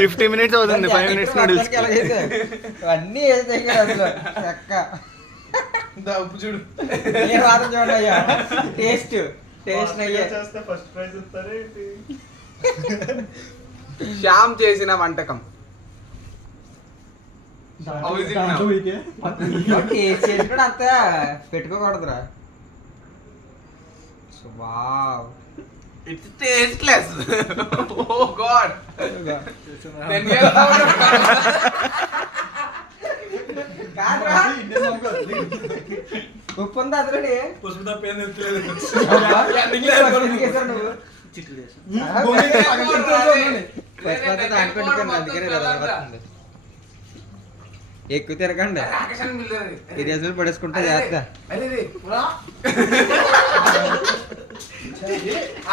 50 minutes అవుతుంది, 5 minutes noodles. అన్నీ అసలు చక్క ఉప్పు చూడు. ఏ మాత్రం చూడండి అయ్యా, టేస్ట్ అయ్యే. First prize ఇస్తారే. శ్యామ్ చేసిన వంటకం. టేస్ట్ చేసి కూడా అంత పెట్టుకోకూడదురా. Wow, it's tasteless. Oh god. ఉప్పు ఉందా అందులోని? పసుపు తప్ప ఏం తెలుస్తలేదు. ఎక్కువ తిరగండి, సీరియస్లు పడేసుకుంటే జాగ్రత్త.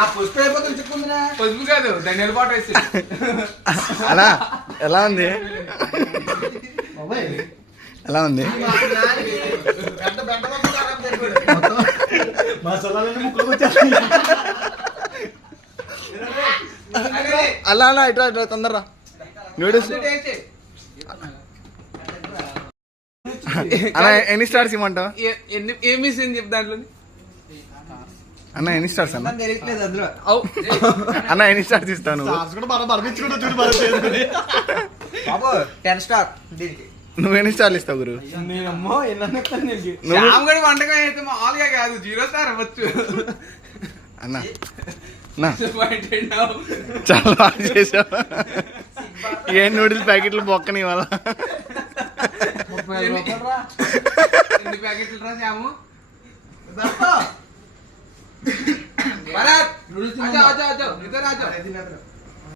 ఆ పసుపు అయిపోతుంది చిక్కుందినా. పసుపు కాదు, ధనియాల పాటు వేసి. అలా ఎలా ఉంది? ఎలా ఉంది? అలా అలా ఇట్లా ఇట్లా తొందరరా. నూడిల్స్ అన్న ఎన్ని స్టార్స్ ఇవ్వమంటావు? ఏం మిస్ అని చెప్పి దాంట్లో అన్న ఎన్ని స్టార్స్ అన్న? తెలియట్లేదు అందులో. అన్న ఎన్ని స్టార్స్ ఇస్తాను? బాబు 10 స్టార్ దీనికి. నువ్వు ఎన్ని స్టార్లు ఇస్తావు గురు? నేనమ్మో శ్యామ్ గడి వంటకం అయితే మామూలుగా కాదు, 0 స్టార్ అవ్వచ్చు. అన్న చాలా బాగా చేసావు. ఏ నూడిల్స్ ప్యాకెట్లు బొక్కని ఇవాళ. ఎన్ని ప్యాకెట్లు రా శ్యాము? భరత్, ఆజా, ఇద్దరు ఆజా.